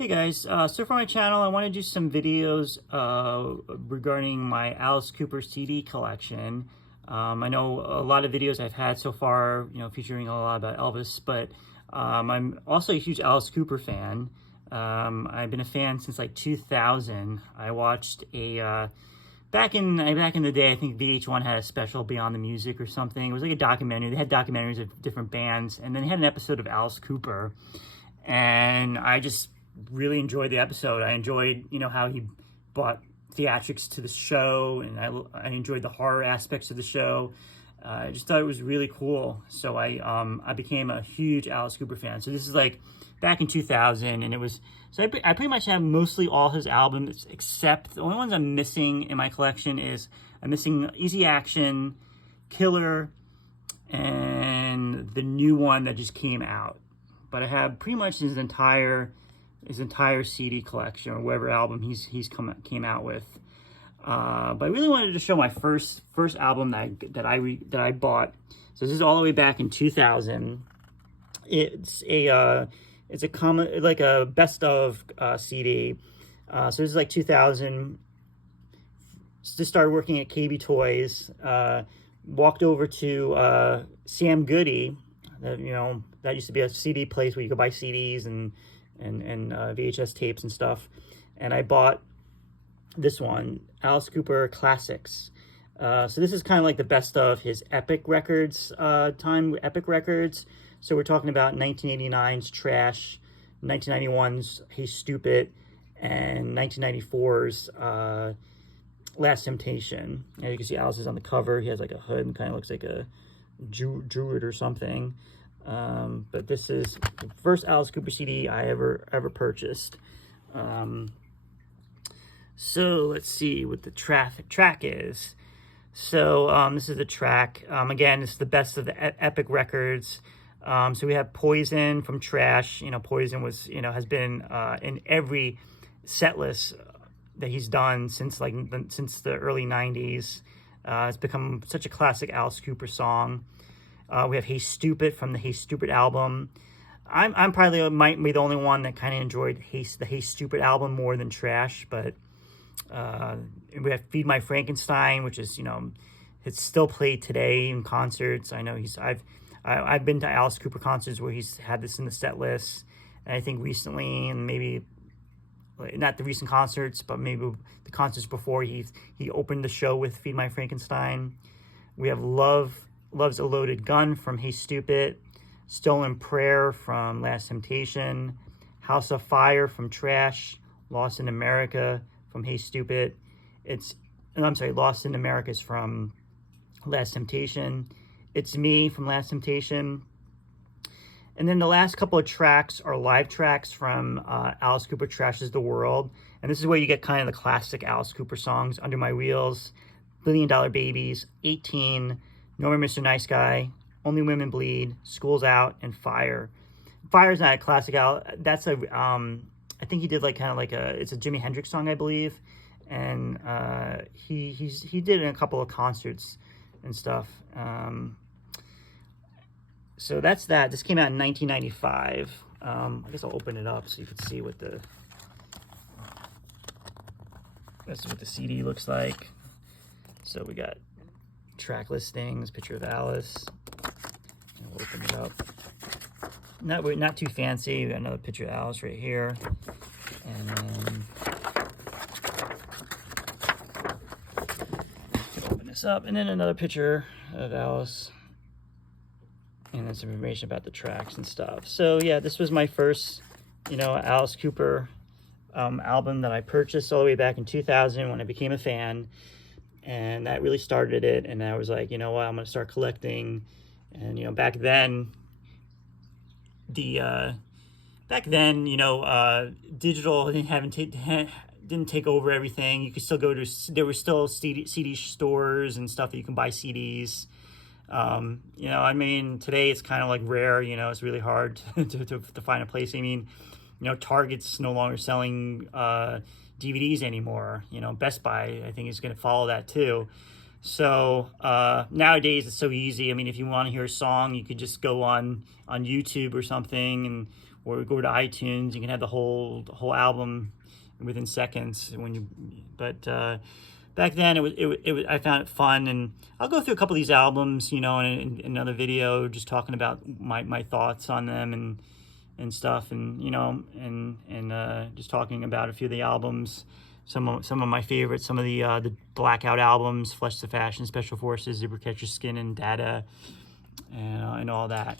Hey guys, so for my channel I want to do some videos regarding my Alice Cooper CD collection. I know a lot of videos I've had so far, featuring a lot about Elvis, but I'm also a huge Alice Cooper fan. I've been a fan since like 2000. I watched back in the day, I think VH1 had a special Beyond the Music or something. It was like a documentary. They had documentaries of different bands, and then they had an episode of Alice Cooper, and I just really enjoyed the episode. I enjoyed, how he brought theatrics to the show, and I enjoyed the horror aspects of the show. I just thought it was really cool. So I became a huge Alice Cooper fan. So this is like back in 2000, and it was, so I pretty much have mostly all his albums, except the only ones I'm missing in my collection is I'm missing Easy Action, Killer, and the new one that just came out. But I have pretty much his entire CD collection, or whatever album he's came out with. But I really wanted to show my first album that I bought. So this is all the way back in 2000. It's a common, like a best of CD. So this is like 2000. Just started working at KB Toys. Walked over to Sam Goody. That used to be a CD place where you could buy CDs and VHS tapes and stuff. And I bought this one, Alice Cooper Classics. So this is kind of like the best of his Epic Records time, Epic Records. So we're talking about 1989's Trash, 1991's Hey Stupid, and 1994's Last Temptation. And you can see Alice is on the cover. He has like a hood and kind of looks like a druid or something. But this is the first Alice Cooper CD I ever purchased. So let's see what the track is. So this is the track. Again, this is the best of the Epic Records. So we have Poison from Trash. Poison was, has been in every set list that he's done since the early 90s. It's become such a classic Alice Cooper song. We have Hey Stupid from the Hey Stupid album. I'm probably might be the only one that kind of enjoyed the Hey Stupid album more than Trash, but we have Feed My Frankenstein, which is, it's still played today in concerts. I know I've been to Alice Cooper concerts where he's had this in the set list, and I think recently, and maybe not the recent concerts, but maybe the concerts before, he opened the show with Feed My Frankenstein. We have Love's a Loaded Gun from Hey Stupid, Stolen Prayer from Last Temptation, House of Fire from Trash, Lost in America from Hey Stupid. Lost in America is from Last Temptation. It's Me from Last Temptation. And then the last couple of tracks are live tracks from Alice Cooper Trashes the World. And this is where you get kind of the classic Alice Cooper songs: Under My Wheels, $1 Billion Babies, 18, Norman Mr. Nice Guy, Only Women Bleed, School's Out, and Fire. Fire's not a classic out. That's I think he did it's a Jimi Hendrix song, I believe. And he did it in a couple of concerts and stuff. So that's that. This came out in 1995. I guess I'll open it up so you can see that's what the CD looks like. So we got track listings, picture of Alice. And we'll open it up. Not too fancy. We got another picture of Alice right here, and then open this up, and then another picture of Alice, and then some information about the tracks and stuff. So yeah, this was my first, Alice Cooper album that I purchased all the way back in 2000 when I became a fan. And that really started it. And I was like, you know what, I'm going to start collecting. And, back then, digital didn't take over everything. You could still go to, there were still CD stores and stuff that you can buy CDs. Today it's kind of like rare, it's really hard to find a place. Target's no longer selling DVDs anymore. Best Buy, I think, is going to follow that too. So nowadays it's so easy. If you want to hear a song, you could just go on YouTube or something and or go to iTunes, you can have the whole album within seconds. But back then I found it fun, and I'll go through a couple of these albums, in another video, just talking about my thoughts on them and stuff, and just talking about a few of the albums, some of my favorites, some of the Blackout albums, Flesh to Fashion, Special Forces, Zebra Catcher Skin, and Data, and all that.